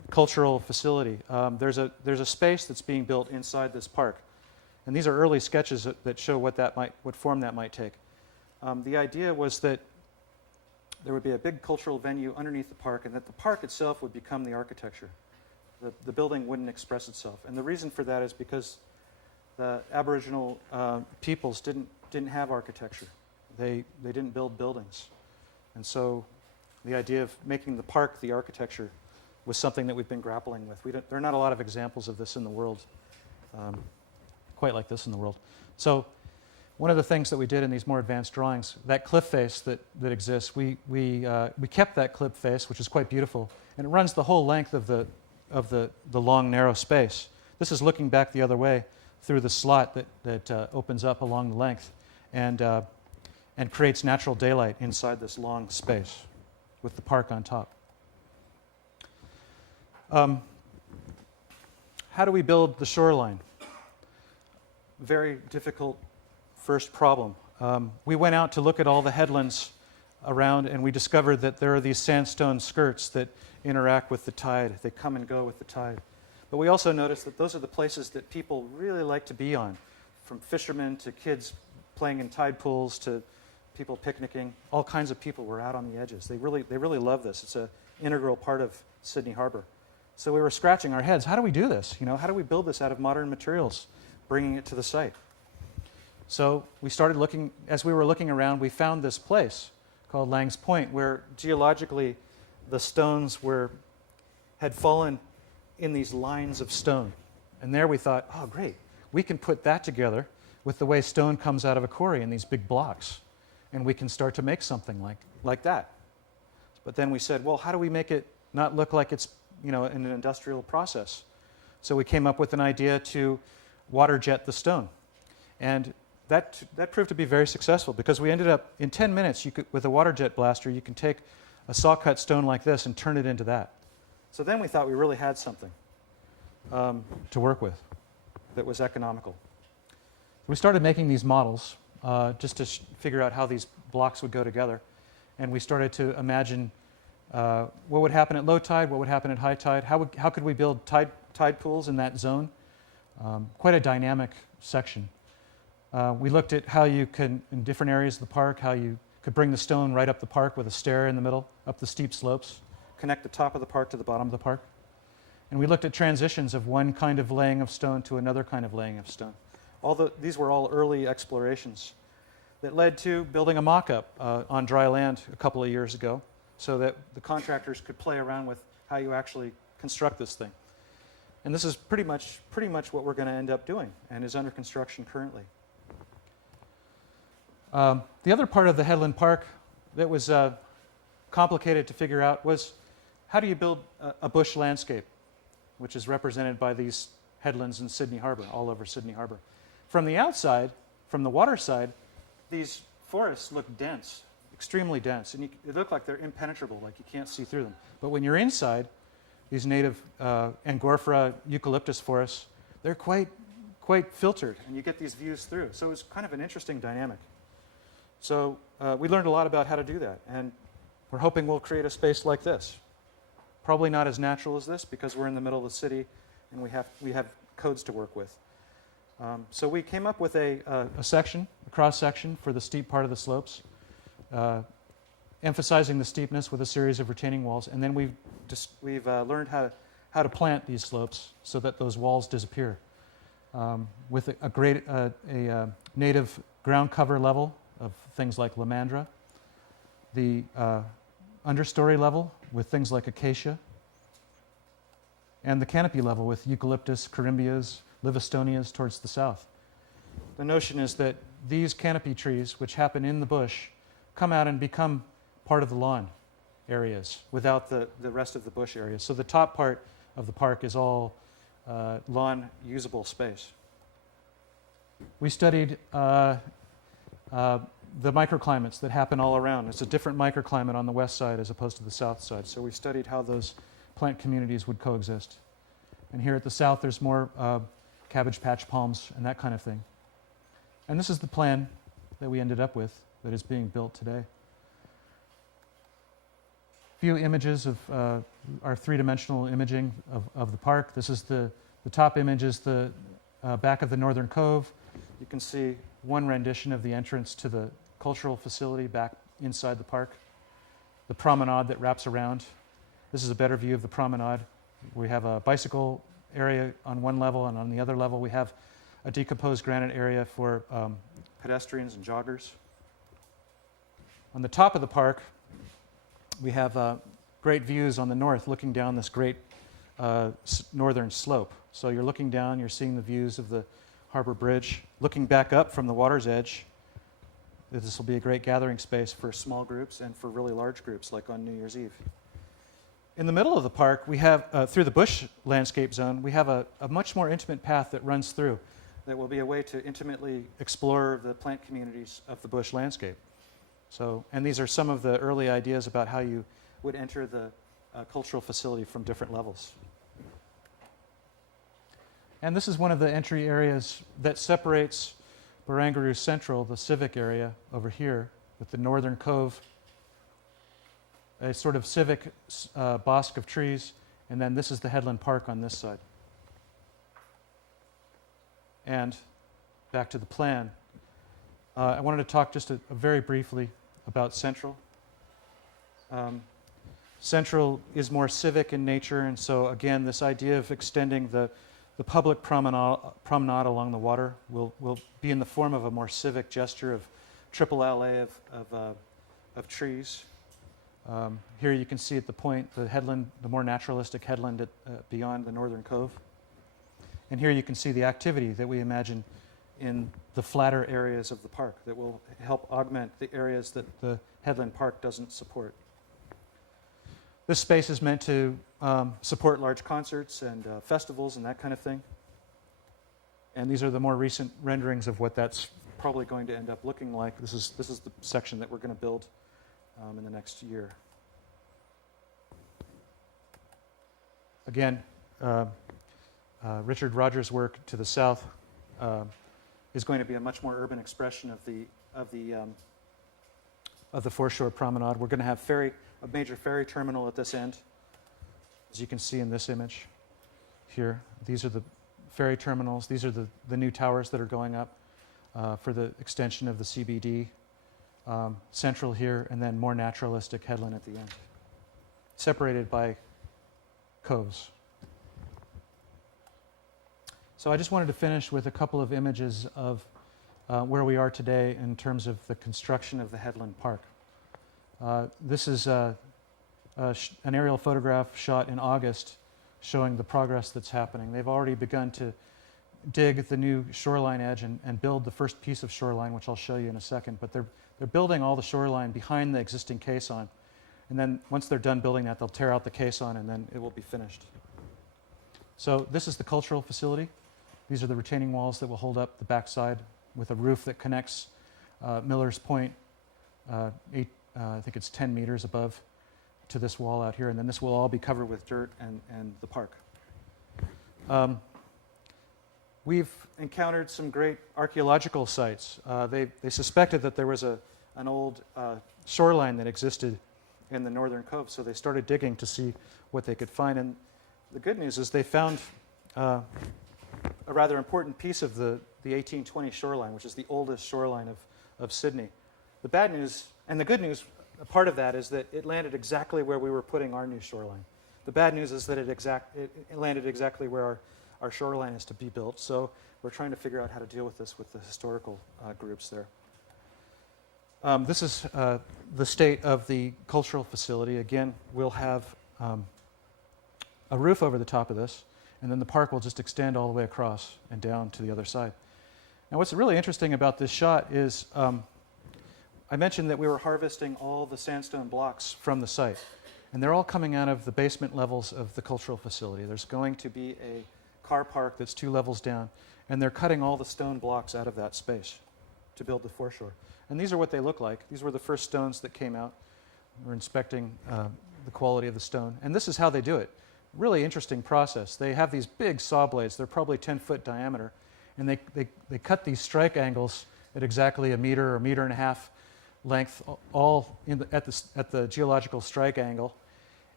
cultural facility. There's a space that's being built inside this park, and these are early sketches that show what form that might take. The idea was that there would be a big cultural venue underneath the park, and that the park itself would become the architecture. The building wouldn't express itself, and the reason for that is because the Aboriginal peoples didn't have architecture. They didn't build buildings, and so the idea of making the park the architecture was something that we've been grappling with. There are not a lot of examples of this in the world, quite like this in the world. So one of the things that we did in these more advanced drawings, that cliff face that exists, we kept that cliff face, which is quite beautiful, and it runs the whole length of the long, narrow space. This is looking back the other way through the slot that opens up along the length and creates natural daylight inside this long space with the park on top. How do we build the shoreline? Very difficult first problem. We went out to look at all the headlands around, and we discovered that there are these sandstone skirts that interact with the tide. They come and go with the tide. But we also noticed that those are the places that people really like to be on, from fishermen to kids playing in tide pools to people picnicking. All kinds of people were out on the edges. They really love this. It's an integral part of Sydney Harbor. So we were scratching our heads. How do we do this? How do we build this out of modern materials, bringing it to the site? So we started looking. As we were looking around, we found this place called Lang's Point, where geologically the stones had fallen in these lines of stone. And there we thought, oh, great. We can put that together with the way stone comes out of a quarry in these big blocks, and we can start to make something like that. But then we said, well, how do we make it not look like it's in an industrial process? So we came up with an idea to water jet the stone. And that proved to be very successful, because we ended up, in 10 minutes, with a water jet blaster, you can take a saw-cut stone like this and turn it into that. So then we thought we really had something to work with that was economical. We started making these models just to figure out how these blocks would go together. And we started to imagine what would happen at low tide, what would happen at high tide, how could we build tide pools in that zone. Quite a dynamic section. We looked at how you can, in different areas of the park, how you could bring the stone right up the park with a stair in the middle, up the steep slopes, connect the top of the park to the bottom of the park. And we looked at transitions of one kind of laying of stone to another kind of laying of stone. These were all early explorations that led to building a mock-up on dry land a couple of years ago, so that the contractors could play around with how you actually construct this thing. And this is pretty much what we're going to end up doing, and is under construction currently. The other part of the Headland Park that was complicated to figure out was, how do you build a bush landscape, which is represented by these headlands in Sydney Harbor, all over Sydney Harbor. From the outside, from the water side, these forests look dense, extremely dense, and they look like they're impenetrable, like you can't see through them. But when you're inside, these native Angophora eucalyptus forests, they're quite filtered, and you get these views through. So it's kind of an interesting dynamic. So we learned a lot about how to do that, and we're hoping we'll create a space like this. Probably not as natural as this, because we're in the middle of the city, and we have codes to work with. So we came up with a cross-section for the steep part of the slopes, emphasizing the steepness with a series of retaining walls, and then we've learned how to plant these slopes so that those walls disappear, with a native ground cover level of things like lamandra, the understory level with things like acacia, and the canopy level with eucalyptus, corymbias, livistonias towards the south. The notion is that these canopy trees, which happen in the bush, come out and become part of the lawn areas without the rest of the bush areas. So the top part of the park is all lawn usable space. We studied the microclimates that happen all around. It's a different microclimate on the west side as opposed to the south side. So we studied how those plant communities would coexist. And here at the south, there's more cabbage patch palms and that kind of thing. And this is the plan that we ended up with that is being built today. If few images of our three-dimensional imaging of the park. This is the top image is the back of the Northern Cove. You can see one rendition of the entrance to the cultural facility back inside the park. The promenade that wraps around. This is a better view of the promenade. We have a bicycle area on one level, and on the other level we have a decomposed granite area for pedestrians and joggers. On the top of the park, we have great views on the north, looking down this great northern slope. So you're looking down, you're seeing the views of the Harbor Bridge. Looking back up from the water's edge, this will be a great gathering space for small groups and for really large groups, like on New Year's Eve. In the middle of the park, we have, through the bush landscape zone, we have a much more intimate path that runs through that will be a way to intimately explore the plant communities of the bush landscape. So, and these are some of the early ideas about how you would enter the cultural facility from different levels. And this is one of the entry areas that separates Barangaroo Central, the civic area over here, with the Northern Cove, a sort of civic bosque of trees, and then this is the Headland Park on this side. And back to the plan. I wanted to talk just very briefly about Central. Central is more civic in nature, and so again, this idea of extending the public promenade along the water will be in the form of a more civic gesture of triple alley of trees. Here you can see at the point the headland, the more naturalistic headland beyond the Northern Cove. And here you can see the activity that we imagine in the flatter areas of the park that will help augment the areas that the Headland Park doesn't support. This space is meant to support large concerts and festivals and that kind of thing. And these are the more recent renderings of what that's probably going to end up looking like. This is the section that we're going to build in the next year. Again, Richard Rogers' work to the south is going to be a much more urban expression of the foreshore promenade. We're going to have a major ferry terminal at this end, as you can see in this image here. These are the ferry terminals. These are the new towers that are going up for the extension of the CBD. Central here, and then more naturalistic headland at the end, separated by coves. So I just wanted to finish with a couple of images of where we are today in terms of the construction of the Headland Park. This is an aerial photograph shot in August showing the progress that's happening. They've already begun to dig the new shoreline edge and build the first piece of shoreline, which I'll show you in a second, but they're building all the shoreline behind the existing caisson, and then once they're done building that, they'll tear out the caisson and then it will be finished. So this is the cultural facility. These are the retaining walls that will hold up the backside with a roof that connects Miller's Point, I think it's 10 meters above, to this wall out here, and then this will all be covered with dirt and the park. We've encountered some great archaeological sites. They suspected that there was an old shoreline that existed in the Northern Cove, so they started digging to see what they could find. And the good news is they found a rather important piece of the 1820 shoreline, which is the oldest shoreline of Sydney. The bad news, and the good news, a part of that is that it landed exactly where we were putting our new shoreline. The bad news is that it landed exactly where our shoreline is to be built, so we're trying to figure out how to deal with this with the historical groups there. This is the state of the cultural facility. Again, we'll have a roof over the top of this, and then the park will just extend all the way across and down to the other side. Now, what's really interesting about this shot is I mentioned that we were harvesting all the sandstone blocks from the site, and they're all coming out of the basement levels of the cultural facility. There's going to be a car park that's 2 levels down, and they're cutting all the stone blocks out of that space to build the foreshore. And these are what they look like. These were the first stones that came out. We're inspecting the quality of the stone. And this is how they do it. Really interesting process. They have these big saw blades. They're probably 10-foot diameter. And they cut these strike angles at exactly a meter or 1.5 meter length, all at the geological strike angle.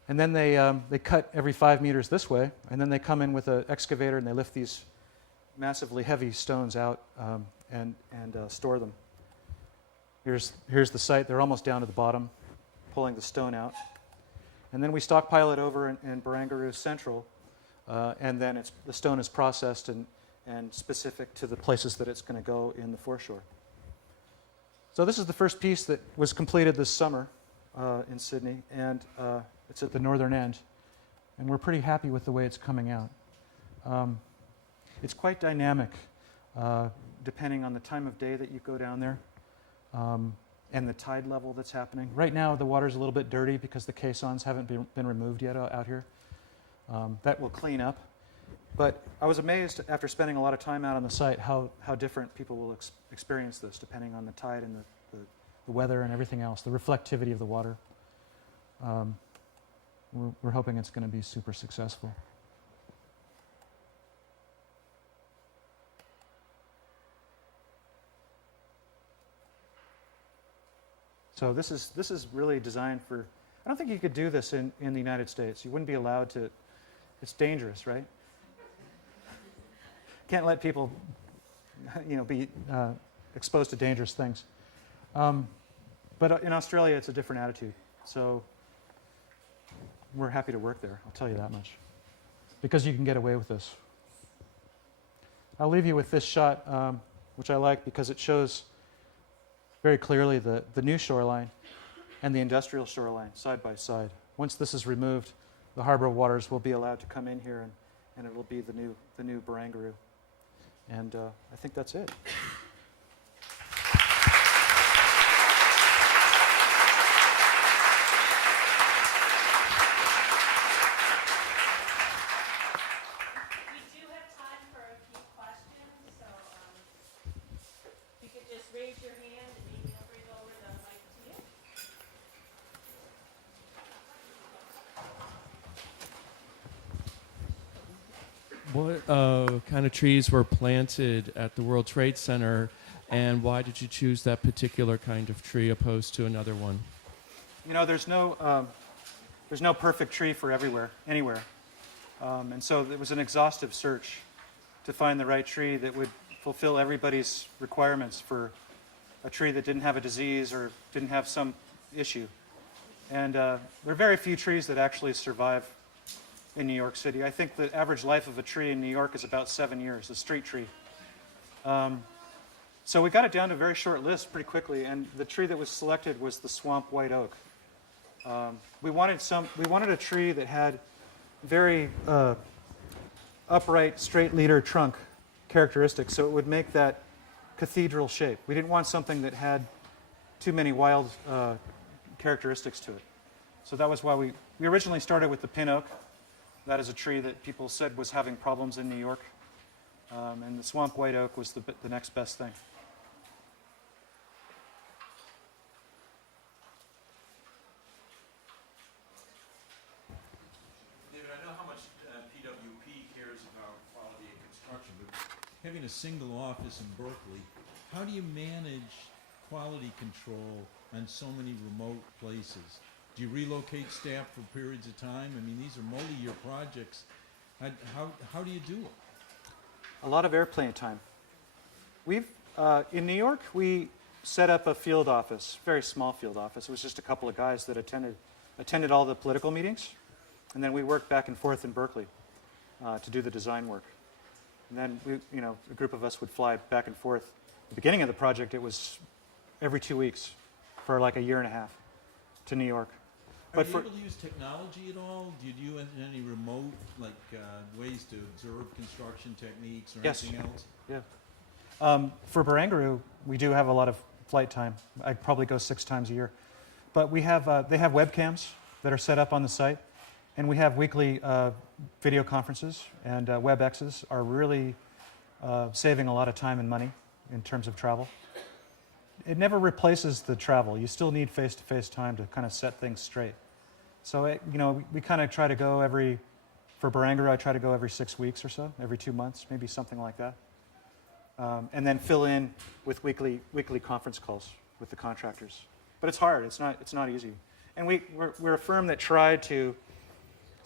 And then they cut every 5 meters this way, and then they come in with an excavator and they lift these massively heavy stones out and store them. Here's the site. They're almost down to the bottom, pulling the stone out. And then we stockpile it over in Barangaroo Central, and then the stone is processed and specific to the places that it's going to go in the foreshore. So this is the first piece that was completed this summer in Sydney, and it's at the northern end. And we're pretty happy with the way it's coming out. It's quite dynamic, depending on the time of day that you go down there. And the tide level that's happening. Right now, the water's a little bit dirty because the caissons haven't been removed yet out here. That will clean up. But I was amazed after spending a lot of time out on the site how different people will experience this depending on the tide and the weather and everything else, the reflectivity of the water. We're hoping it's going to be super successful. So this is really designed for, I don't think you could do this in the United States. You wouldn't be allowed to, it's dangerous, right? Can't let people, be exposed to dangerous things. But in Australia, it's a different attitude. So we're happy to work there, I'll tell you that much. Because you can get away with this. I'll leave you with this shot, which I like because it shows very clearly the new shoreline and the industrial shoreline side by side. Once this is removed, the harbor waters will be allowed to come in here, and it will be the new Barangaroo. And I think that's it. We do have time for a few questions, so if you could just raise your hand and maybe I'll bring over the mic to you. What kind of trees were planted at the World Trade Center, and why did you choose that particular kind of tree opposed to another one? There's no perfect tree for anywhere. And so there was an exhaustive search to find the right tree that would fulfill everybody's requirements for a tree that didn't have a disease or didn't have some issue. And there are very few trees that actually survive in New York City. I think the average life of a tree in New York is about 7 years, a street tree. So we got it down to a very short list pretty quickly, and the tree that was selected was the swamp white oak. We wanted a tree that had very upright, straight leader trunk characteristics, so it would make that cathedral shape. We didn't want something that had too many wild characteristics to it. So that was why we originally started with the pin oak. That is a tree that people said was having problems in New York. And the swamp white oak was the next best thing. David, I know how much PWP cares about quality of construction, but having a single office in Berkeley, how do you manage quality control on so many remote places? Do you relocate staff for periods of time? I mean, these are multi-year projects. How do you do it? A lot of airplane time. In New York, we set up a field office, very small field office. It was just a couple of guys that attended all the political meetings, and then we worked back and forth in Berkeley to do the design work. And then a group of us would fly back and forth. At the beginning of the project, it was every 2 weeks for like a year and a half to New York. Are you able to use technology at all? Do you do any remote, ways to observe construction techniques or Yes. anything else? Yeah. For Barangaroo, we do have a lot of flight time. I probably go 6 times a year. But they have webcams that are set up on the site, and we have weekly video conferences, and WebExes are really saving a lot of time and money in terms of travel. It never replaces the travel. You still need face-to-face time to kind of set things straight. So, we kind of try to go for Barangaroo, I try to go every 6 weeks or so, every 2 months, maybe something like that. And then fill in with weekly conference calls with the contractors. But it's hard. It's not easy. And we're a firm that tried to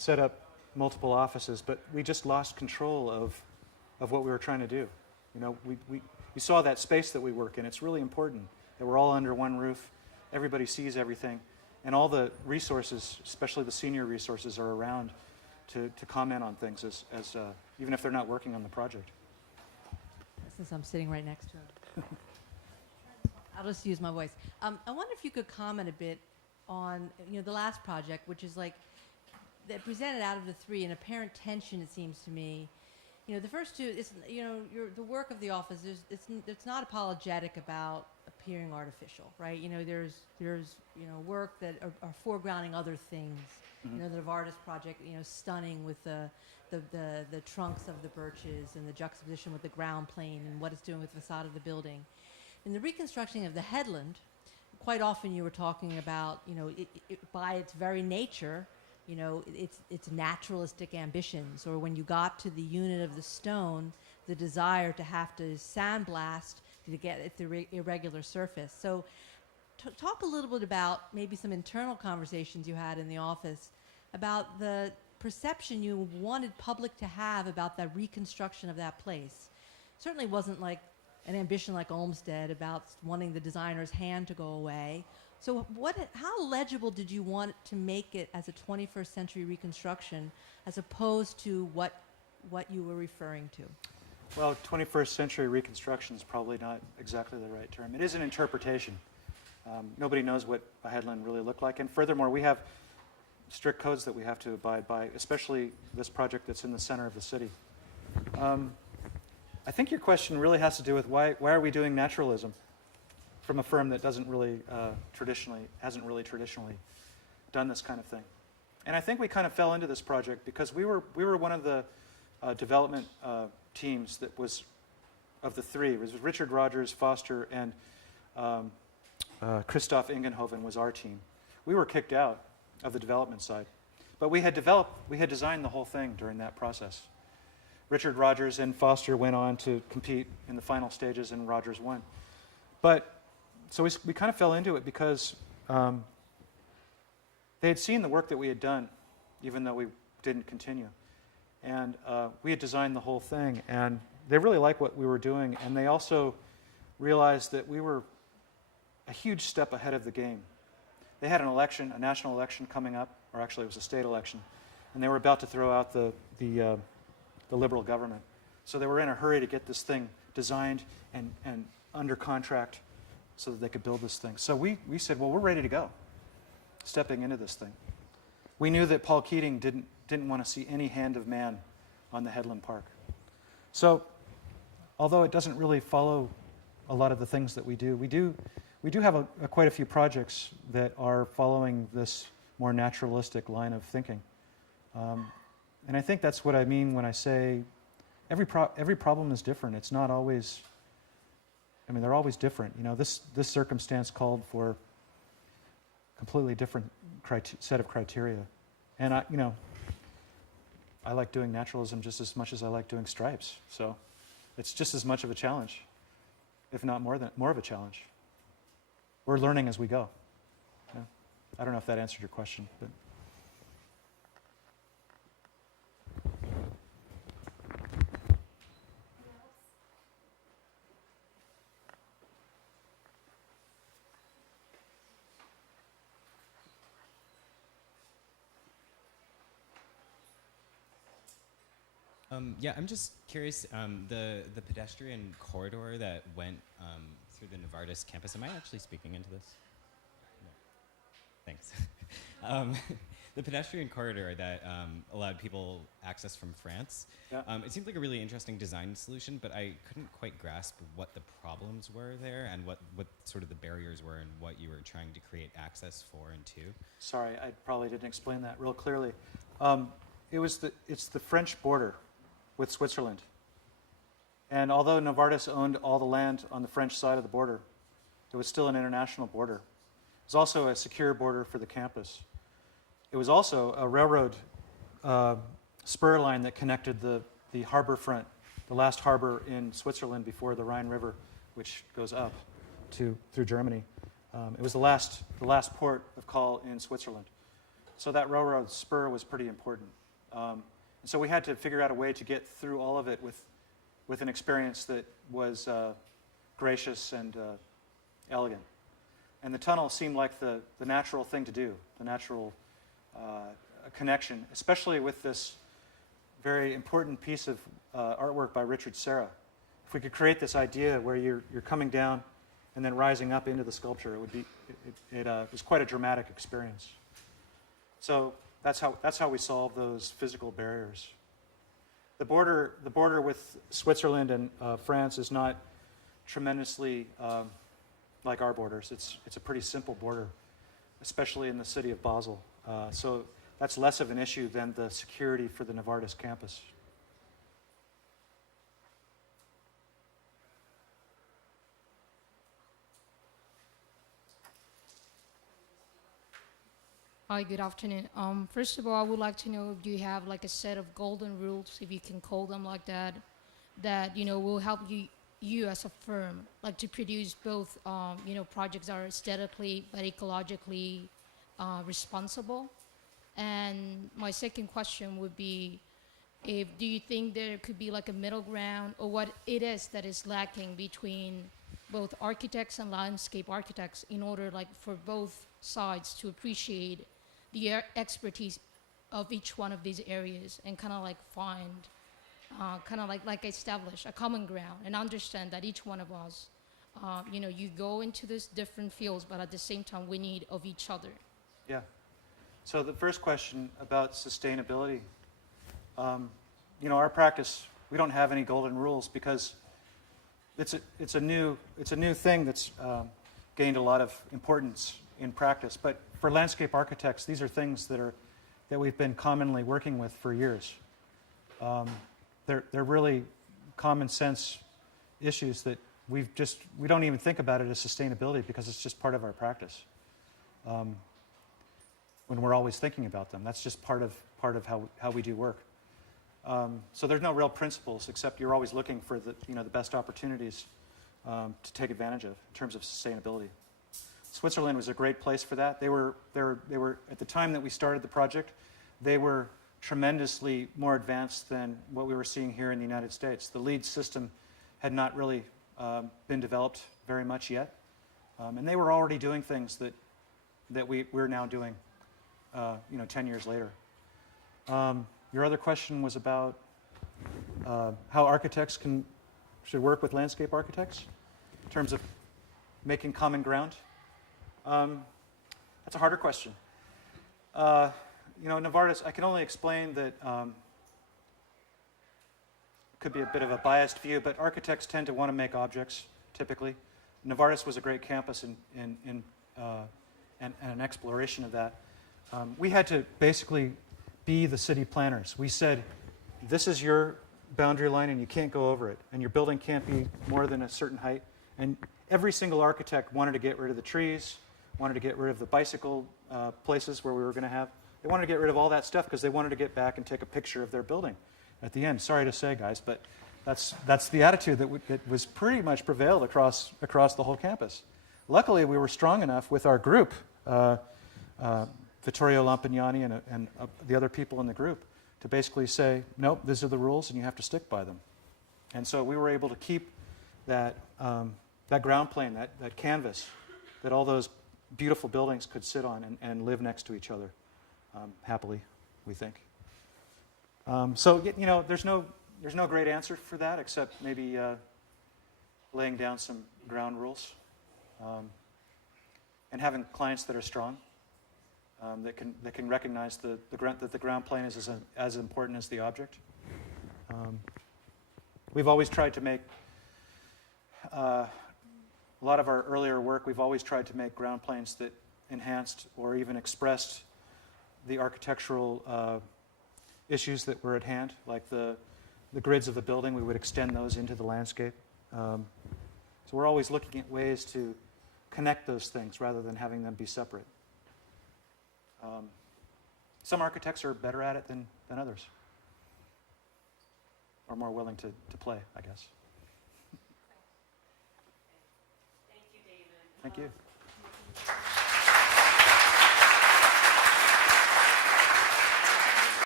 set up multiple offices, but we just lost control of what we were trying to do. You know, we saw that space that we work in. It's really important that we're all under one roof. Everybody sees everything. And all the resources, especially the senior resources, are around to comment on things as even if they're not working on the project. Since I'm sitting right next to him. I'll just use my voice. I wonder if you could comment a bit on, you know, the last project, which is like, that presented out of the three an apparent tension, it seems to me. You know, the first two, it's, you know, the work of the office, it's not apologetic about appearing artificial, right? You know, there's you know, work that are foregrounding other things. Mm-hmm. You know, the Novartis project, you know, stunning with the trunks of the birches and the juxtaposition with the ground plane and what it's doing with the facade of the building. In the reconstructing of the headland, quite often you were talking about, you know, by its very nature, you know, it's naturalistic ambitions, or when you got to the unit of the stone, the desire to have to sandblast to get at the irregular surface. So talk a little bit about maybe some internal conversations you had in the office about the perception you wanted public to have about that reconstruction of that place. Certainly wasn't like an ambition like Olmsted about wanting the designer's hand to go away. So how legible did you want to make it as a 21st century reconstruction as opposed to what you were referring to? Well, 21st century reconstruction is probably not exactly the right term. It is an interpretation. Nobody knows what a headland really looked like. And furthermore, we have strict codes that we have to abide by, especially this project that's in the center of the city. I think your question really has to do with why are we doing naturalism from a firm that hasn't really traditionally done this kind of thing. And I think we kind of fell into this project because we were one of the development teams that was of the three. It was Richard Rogers, Foster, and Christoph Ingenhoven was our team. We were kicked out of the development side, but we had designed the whole thing during that process. Richard Rogers and Foster went on to compete in the final stages, and Rogers won. But so we kind of fell into it because they had seen the work that we had done, even though we didn't continue. And we had designed the whole thing, and they really liked what we were doing, and they also realized that we were a huge step ahead of the game. They had an election, a national election coming up, or actually it was a state election, and they were about to throw out the Liberal government. So they were in a hurry to get this thing designed and under contract so that they could build this thing. So we said, well, we're ready to go, stepping into this thing. We knew that Paul Keating didn't want to see any hand of man on the Headland Park. So although it doesn't really follow a lot of the things that we do have quite a few projects that are following this more naturalistic line of thinking. And I think that's what I mean when I say every problem is different. It's not always, I mean, they're always different. You know, this circumstance called for completely different set of criteria. And I like doing naturalism just as much as I like doing stripes. So it's just as much of a challenge, if not more of a challenge. We're learning as we go. Yeah. I don't know if that answered your question, but. Yeah, I'm just curious, the pedestrian corridor that went through the Novartis campus, am I actually speaking into this? No. Thanks. The pedestrian corridor that allowed people access from France, Yeah. It seemed like a really interesting design solution, but I couldn't quite grasp what the problems were there and what sort of the barriers were and what you were trying to create access for and to. Sorry, I probably didn't explain that real clearly. It's the French border with Switzerland. And although Novartis owned all the land on the French side of the border, it was still an international border. It was also a secure border for the campus. It was also a railroad spur line that connected the harbor front, the last harbor in Switzerland before the Rhine River, which goes up through Germany. It was the last port of call in Switzerland. so that railroad spur was pretty important. And so we had to figure out a way to get through all of it with an experience that was gracious and elegant. And the tunnel seemed like the natural thing to do, the natural connection, especially with this very important piece of artwork by Richard Serra. If we could create this idea where you're coming down and then rising up into the sculpture, it was quite a dramatic experience. So that's how we solve those physical barriers. The border with Switzerland and France is not tremendously like our borders. It's a pretty simple border, especially in the city of Basel. So that's less of an issue than the security for the Novartis campus. Hi, good afternoon. First of all, I would like to know, do you have like a set of golden rules, if you can call them like that, that, will help you as a firm, like to produce both, projects that are aesthetically but ecologically responsible? And my second question would be, do you think there could be like a middle ground, or what it is that is lacking between both architects and landscape architects in order like for both sides to appreciate the expertise of each one of these areas and kind of like find, like establish a common ground and understand that each one of us, you go into these different fields, but at the same time we need of each other. Yeah. So the first question about sustainability, our practice, we don't have any golden rules because it's a new thing that's gained a lot of importance in practice. But for landscape architects, these are things that we've been commonly working with for years. They're really common sense issues that we don't even think about it as sustainability because it's just part of our practice. When we're always thinking about them, that's just part of how we do work. So there's no real principles except you're always looking for the best opportunities to take advantage of in terms of sustainability. Switzerland was a great place for that. They were at the time that we started the project, they were tremendously more advanced than what we were seeing here in the United States. The LEED system had not really been developed very much yet, and they were already doing things that we're now doing, 10 years later. Your other question was about how architects should work with landscape architects in terms of making common ground. That's a harder question. Novartis, I can only explain that could be a bit of a biased view, but architects tend to want to make objects, typically. Novartis was a great campus and an exploration of that. We had to basically be the city planners. We said, this is your boundary line and you can't go over it, and your building can't be more than a certain height. And every single architect wanted to get rid of the trees, wanted to get rid of the bicycle places where we were going to have. They wanted to get rid of all that stuff because they wanted to get back and take a picture of their building at the end. Sorry to say, guys, but that's the attitude that was pretty much prevailed across the whole campus. Luckily, we were strong enough with our group, Vittorio Lampagnani and the other people in the group, to basically say, nope, these are the rules and you have to stick by them. And so we were able to keep that ground plane, that canvas that all those beautiful buildings could sit on and live next to each other happily, we think. So there's no great answer for that except maybe laying down some ground rules and having clients that are strong, that can recognize that the ground plane is as important as the object. We've always tried to make a lot of our earlier work. We've always tried to make ground planes that enhanced or even expressed the architectural issues that were at hand, like the grids of the building. We would extend those into the landscape. So we're always looking at ways to connect those things rather than having them be separate. Some architects are better at it than others, or more willing to play, I guess. Thank you, David. Thank you.